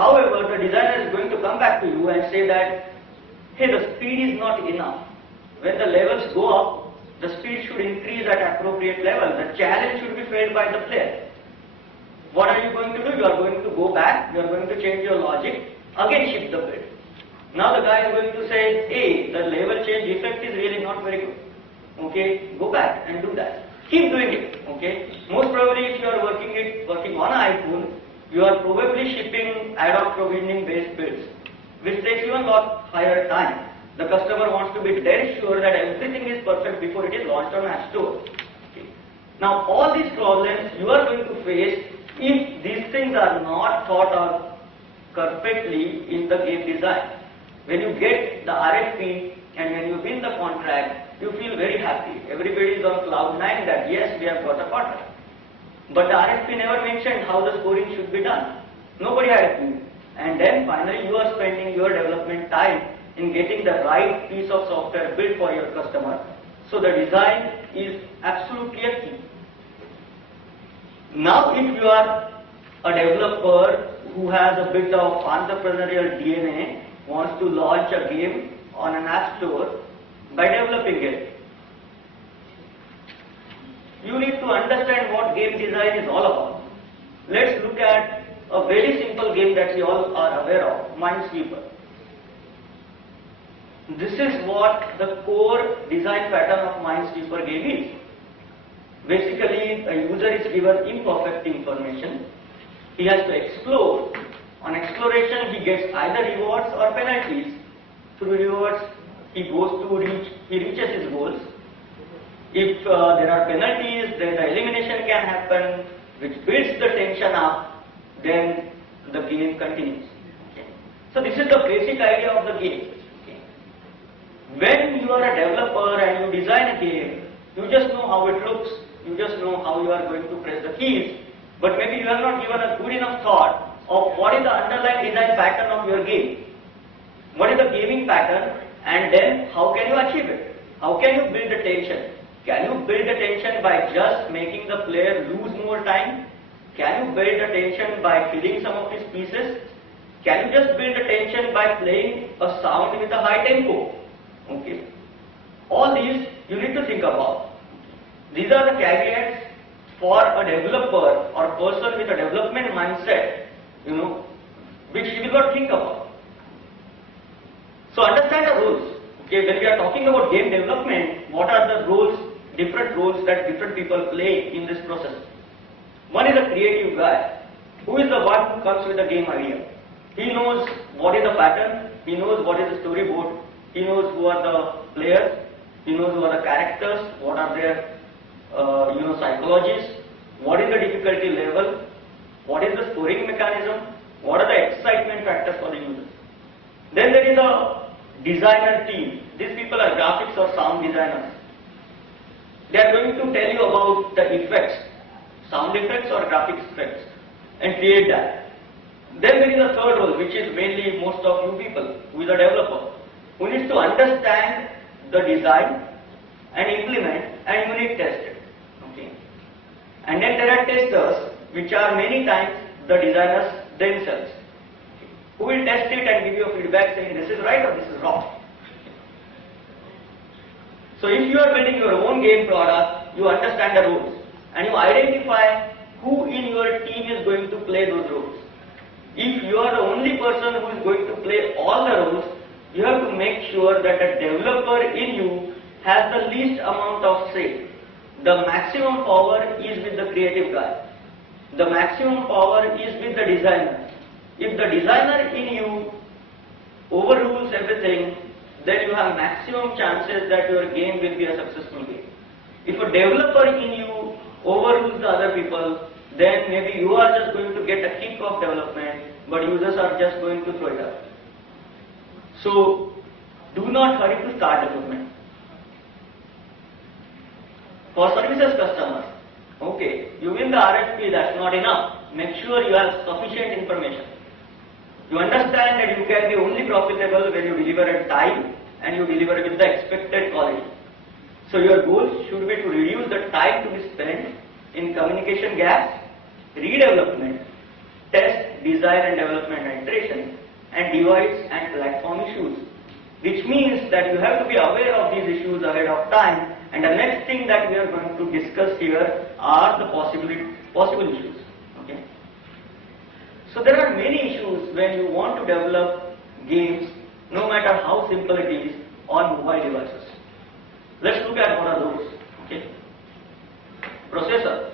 However, the designer is going to come back to you and say that, hey, the speed is not enough. When the levels go up, the speed should increase at appropriate level. The challenge should be felt by the player. What are you going to do? You are going to go back, you are going to change your logic, again shift the bit. Now the guy is going to say, hey, the level change effect is really not very good. Okay, go back and do that. Keep doing it. Okay. Most probably if you are working on an iPhone, you are probably shipping ad hoc provisioning based builds, which takes you a lot higher time. The customer wants to be dead sure that everything is perfect before it is launched on App Store. Okay. Now all these problems you are going to face if these things are not thought of perfectly in the game design. When you get the RFP and when you win the contract, you feel very happy. Everybody is on cloud 9 that yes, we have got a contract. But the RFP never mentioned how the scoring should be done. Nobody had a clue. And then finally you are spending your development time in getting the right piece of software built for your customer. So the design is absolutely a key. Now if you are a developer who has a bit of entrepreneurial DNA, wants to launch a game on an app store by developing it, you need to understand what game design is all about. Let's look at a very simple game that we all are aware of, Minesweeper. This is what the core design pattern of Minesweeper game is. Basically, a user is given imperfect information. He has to explore. On exploration, he gets either rewards or penalties. Through rewards, he reaches his goals. If there are penalties, then the elimination can happen, which builds the tension up. Then the game continues. Okay. So this is the basic idea of the game. Okay. When you are a developer and you design a game, you just know how it looks. You just know how you are going to press the keys. But maybe you have not given a good enough thought of what is the underlying design pattern of your game. What is the gaming pattern, and then how can you achieve it? How can you build the tension? Can you build the tension by just making the player lose more time? Can you build the tension by killing some of his pieces? Can you just build the tension by playing a sound with a high tempo? Okay. All these you need to think about. These are the caveats for a developer or person with a development mindset, which you will not think about. So understand the rules. Okay, when we are talking about game development, what are the roles, different roles that different people play in this process? One is a creative guy, who is the one who comes with the game idea. He knows what is the pattern, he knows what is the storyboard, he knows who are the players, he knows who are the characters, what are their psychologies, what is the difficulty level, what is the scoring mechanism, what are the excitement factors for the user. Then there is a designer team. These people are graphics or sound designers. They are going to tell you about the effects, sound effects or graphics effects, and create that. Then there is a third role, which is mainly most of you people, who is a developer, who needs to understand the design and implement and unit test it. Okay. And then there are testers, which are many times the designers themselves, who will test it and give you a feedback saying this is right or this is wrong. So if you are building your own game product, you understand the roles and you identify who in your team is going to play those roles. If you are the only person who is going to play all the roles, you have to make sure that the developer in you has the least amount of say. The maximum power is with the creative guy. The maximum power is with the designer. If the designer in you overrules everything, then you have maximum chances that your game will be a successful game. If a developer in you overrules the other people, then maybe you are just going to get a kick of development, but users are just going to throw it out. So, do not hurry to start development. For services customers, okay, you win the RFP, that's not enough. Make sure you have sufficient information. You understand that you can be only profitable when you deliver at time and you deliver with the expected quality. So your goal should be to reduce the time to be spent in communication gaps, redevelopment, test, design and development and trade. and device and platform issues, which means that you have to be aware of these issues ahead of time. And the next thing that we are going to discuss here are the possible issues. Okay. So there are many issues when you want to develop games, no matter how simple it is, on mobile devices. Let's look at what are those. Okay. Processor.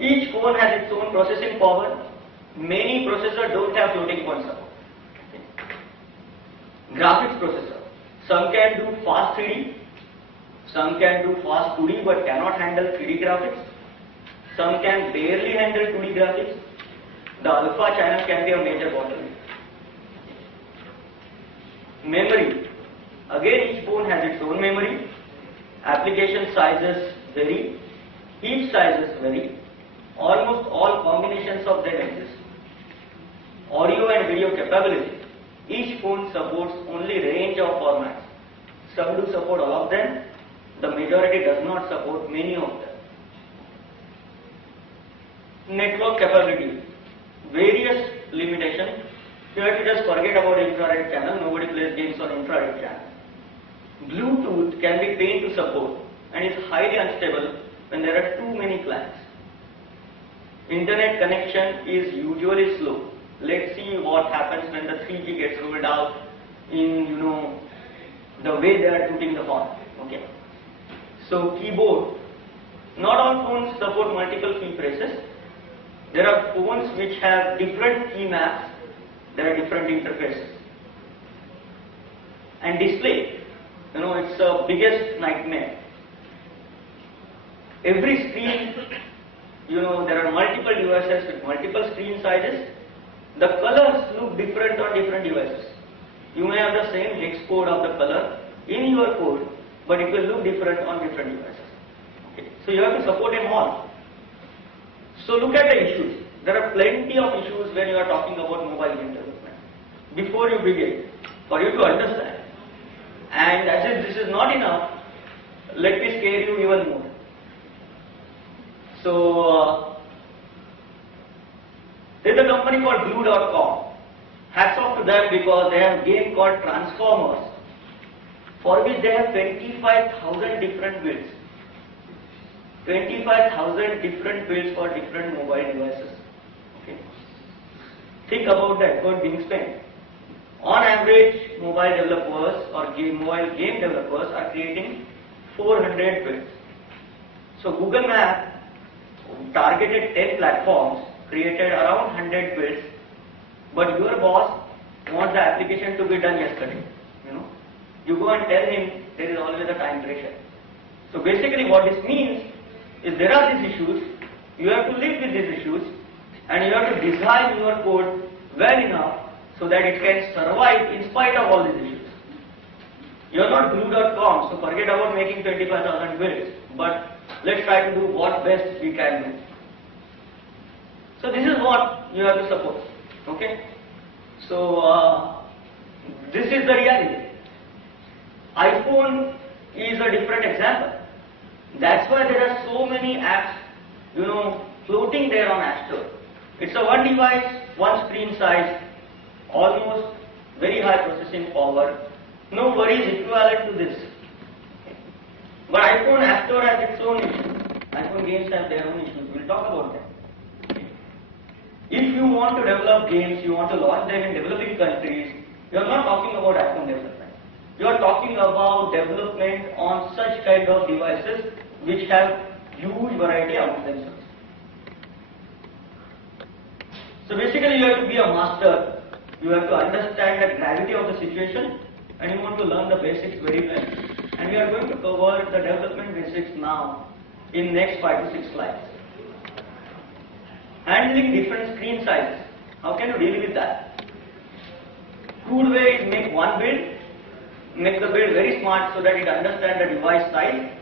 Each phone has its own processing power. Many processors don't have floating point support. Okay. Graphics processor. Some can do fast 3D. Some can do fast 2D but cannot handle 3D graphics. Some can barely handle 2D graphics. The alpha channel can be a major bottleneck. Memory. Again, each phone has its own memory. Application sizes vary. Heap sizes vary. Almost all combinations of them exist. Audio and video capability. Each phone supports only range of formats. Some do support all of them. The majority does not support many of them. Network capability. Various limitations. You have to just forget about infrared channel. Nobody plays games on infrared channel. Bluetooth can be pain to support and is highly unstable when there are too many clients. Internet connection is usually slow. Let's see what happens when the 3G gets rolled out in, the way they are putting the horn. Okay. So keyboard. Not all phones support multiple key presses. There are phones which have different key maps. There are different interfaces. And display. It's the biggest nightmare. Every screen, there are multiple devices with multiple screen sizes. The colors look different on different devices. You may have the same hex code of the color in your code, but it will look different on different devices. Okay. So you have to support them all. So look at the issues. There are plenty of issues when you are talking about mobile game development. Before you begin, for you to understand, and as if this is not enough, let me scare you even more. So, there's a company called Blue.com. Hats off to them because they have a game called Transformers, for which they have 25,000 different builds. 25,000 different builds for different mobile devices. Okay. Think about the effort being spent. On average, mobile developers or mobile game developers are creating 400 builds. So Google Maps targeted 10 platforms, created around 100 builds, but your boss wants the application to be done yesterday. You go and tell him there is always a time pressure. So basically what this means is there are these issues, you have to live with these issues, and you have to design your code well enough so that it can survive in spite of all these issues. You are not Blue.com, so forget about making 25,000 builds, but let's try to do what best we can do. So this is what you have to support. Okay? So this is the reality. iPhone is a different example. That's why there are so many apps, floating there on App Store. It's a one device, one screen size, almost very high processing power. No worries equivalent to this. But iPhone App Store has its own issues. iPhone games have their own issues. We'll talk about them. If you want to develop games, you want to launch them in developing countries, you are not talking about iPhone development. You are talking about development on such kind of devices which have huge variety among themselves. So basically you have to be a master. You have to understand the gravity of the situation and you want to learn the basics very well. And we are going to cover the development basics now in next 5 to 6 slides. Handling different screen sizes. How can you deal with that? Good way is make one build, make the build very smart so that it understands the device size